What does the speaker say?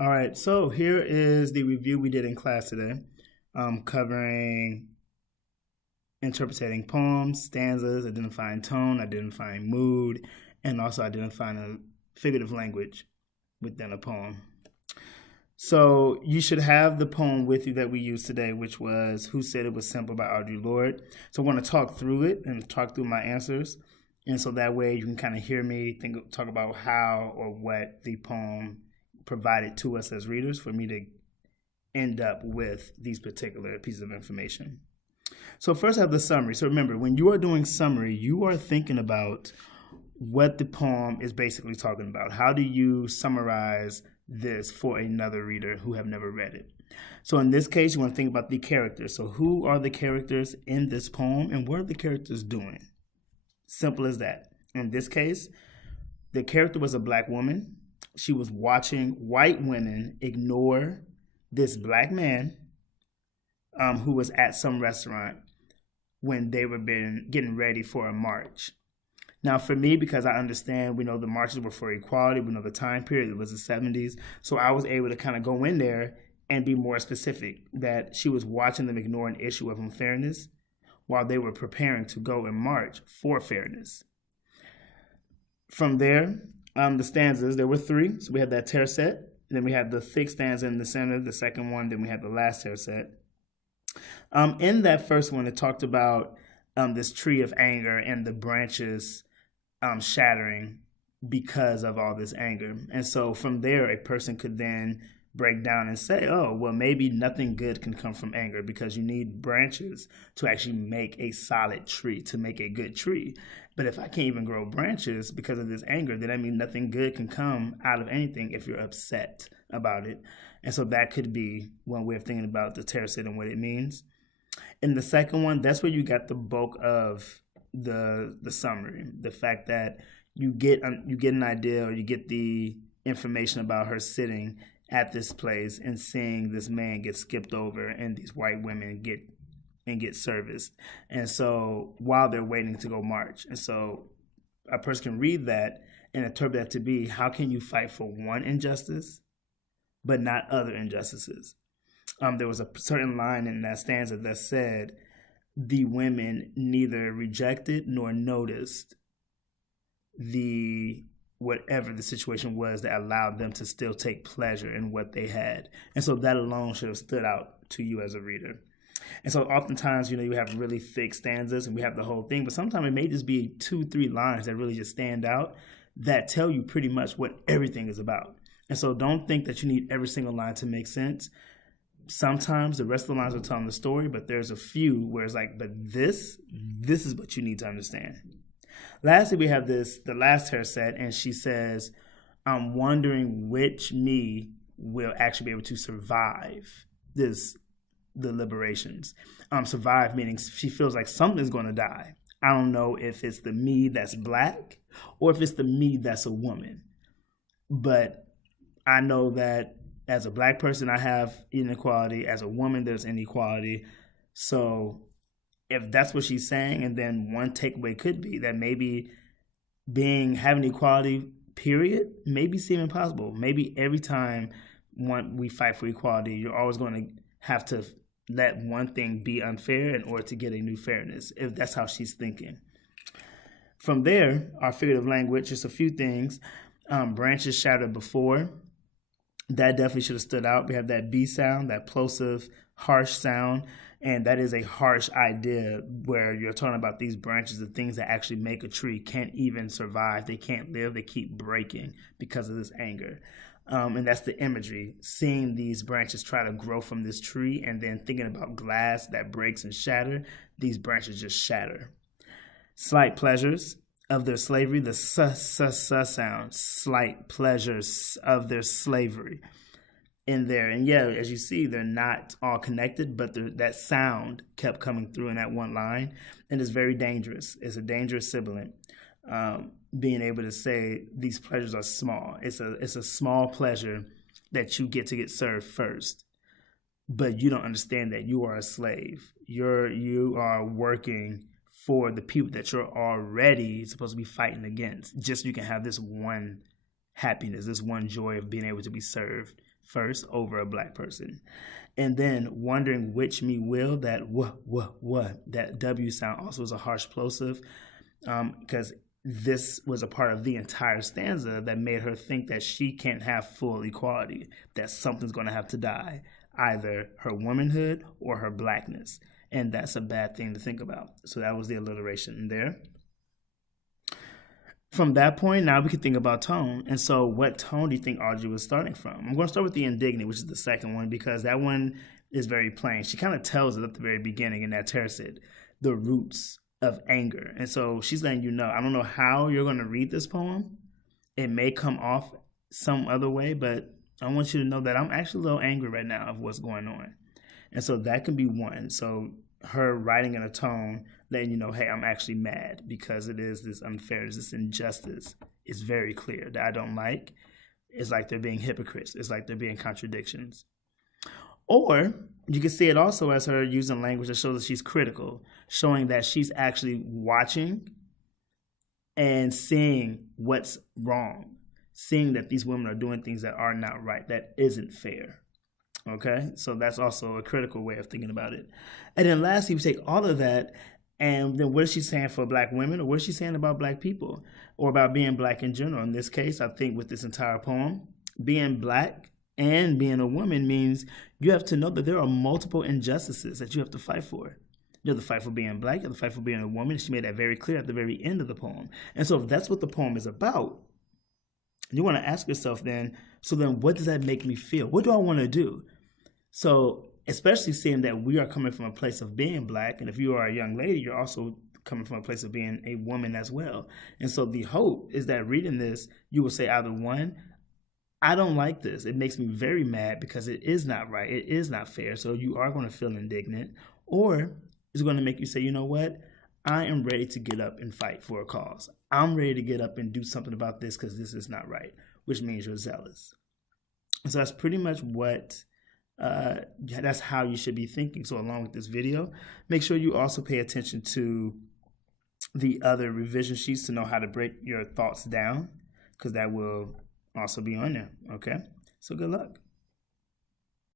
All right, so here is the review we did in class today, covering interpreting poems, stanzas, identifying tone, identifying mood, and also identifying a figurative language within a poem. So you should have the poem with you that we used today, which was Who Said It Was Simple by Audre Lorde. So I want to talk through it and talk through my answers. And so that way you can kind of hear me talk about how or what the poem provided to us as readers for me to end up with these particular pieces of information. So first I have the summary. So remember, when you are doing summary, you are thinking about what the poem is basically talking about. How do you summarize this for another reader who have never read it? So in this case, you want to think about the characters. So who are the characters in this poem and what are the characters doing? Simple as that. In this case, the character was a black woman. She was watching white women ignore this black man who was at some restaurant when they were getting ready for a march. Now, for me, because I understand, we know the marches were for equality, we know the time period, it was the 70s, so I was able to kind of go in there and be more specific, that she was watching them ignore an issue of unfairness while they were preparing to go and march for fairness. From there, the stanzas, there were three. So we had that tercet, then we had the thick stanza in the center, the second one, then we had the last tercet. In that first one, it talked about this tree of anger and the branches shattering because of all this anger. And so from there, a person could then break down and say, oh, well, maybe nothing good can come from anger because you need branches to actually make a solid tree, to make a good tree. But if I can't even grow branches because of this anger, then I mean nothing good can come out of anything if you're upset about it. And so that could be one way of thinking about the tercet and what it means. In the second one, that's where you got the bulk of the summary, the fact that you get an idea, or you get the information about her sitting at this place and seeing this man get skipped over and these white women get serviced. And so while they're waiting to go march. And so a person can read that and interpret that to be, how can you fight for one injustice but not other injustices? There was a certain line in that stanza that said, the women neither rejected nor noticed whatever the situation was that allowed them to still take pleasure in what they had. And so that alone should have stood out to you as a reader. And so oftentimes, you have really thick stanzas and we have the whole thing, but sometimes it may just be 2-3 lines that really just stand out that tell you pretty much what everything is about. And so don't think that you need every single line to make sense. Sometimes the rest of the lines are telling the story, but there's a few where it's like, but this is what you need to understand. Lastly, we have the last tercet, and she says, I'm wondering which me will actually be able to survive the liberations. Survive meaning she feels like something's going to die. I don't know if it's the me that's black or if it's the me that's a woman. But I know that as a black person, I have inequality. As a woman, there's inequality. So if that's what she's saying, and then one takeaway could be that maybe having equality, period, maybe seem impossible. Maybe every time we fight for equality, you're always going to have to let one thing be unfair in order to get a new fairness, if that's how she's thinking. From there, our figurative language, just a few things. Branches shattered before. That definitely should have stood out. We have that B sound, that plosive, harsh sound, and that is a harsh idea where you're talking about these branches, the things that actually make a tree, can't even survive. They can't live. They keep breaking because of this anger. And that's the imagery, seeing these branches try to grow from this tree and then thinking about glass that breaks and shatter. These branches just shatter. Slight pleasures of their slavery, the sound, slight pleasures of their slavery in there. And yeah, as you see, they're not all connected, but that sound kept coming through in that one line, and it's very dangerous. It's a dangerous sibilant, being able to say these pleasures are small. It's a small pleasure that you get to get served first, but you don't understand that you are a slave. You are working for the people that you're already supposed to be fighting against, just so you can have this one happiness, this one joy of being able to be served first over a black person. And then wondering which me will, that what, that W sound also is a harsh plosive, because this was a part of the entire stanza that made her think that she can't have full equality, that something's going to have to die, either her womanhood or her blackness. And that's a bad thing to think about. So that was the alliteration there. From that point, now we can think about tone. And so what tone do you think Audrey was starting from? I'm going to start with the indignant, which is the second one, because that one is very plain. She kind of tells it at the very beginning in that tercet, the roots of anger. And so she's letting you know, I don't know how you're going to read this poem. It may come off some other way, but I want you to know that I'm actually a little angry right now of what's going on. And so that can be one. So her writing in a tone, letting you know, hey, I'm actually mad because it is this unfairness, this injustice. It's very clear that I don't like. It's like they're being hypocrites. It's like they're being contradictions. Or you can see it also as her using language that shows that she's critical, showing that she's actually watching and seeing what's wrong, seeing that these women are doing things that are not right, that isn't fair. Okay, so that's also a critical way of thinking about it. And then lastly, we take all of that, and then what is she saying for black women, or what is she saying about black people, or about being black in general? In this case, I think with this entire poem, being black and being a woman means you have to know that there are multiple injustices that you have to fight for. You have to fight for being black, you have to fight for being a woman. She made that very clear at the very end of the poem. And so if that's what the poem is about, you want to ask yourself then, so then what does that make me feel? What do I want to do? So especially seeing that we are coming from a place of being black, and if you are a young lady, you're also coming from a place of being a woman as well. And so the hope is that reading this, you will say either one, I don't like this. It makes me very mad because it is not right. It is not fair. So you are going to feel indignant. Or it's going to make you say, you know what? I am ready to get up and fight for a cause. I'm ready to get up and do something about this because this is not right, which means you're zealous. And so that's pretty much what, that's how you should be thinking. So along with this video, make sure you also pay attention to the other revision sheets to know how to break your thoughts down, because that will also be on there. Okay, so good luck.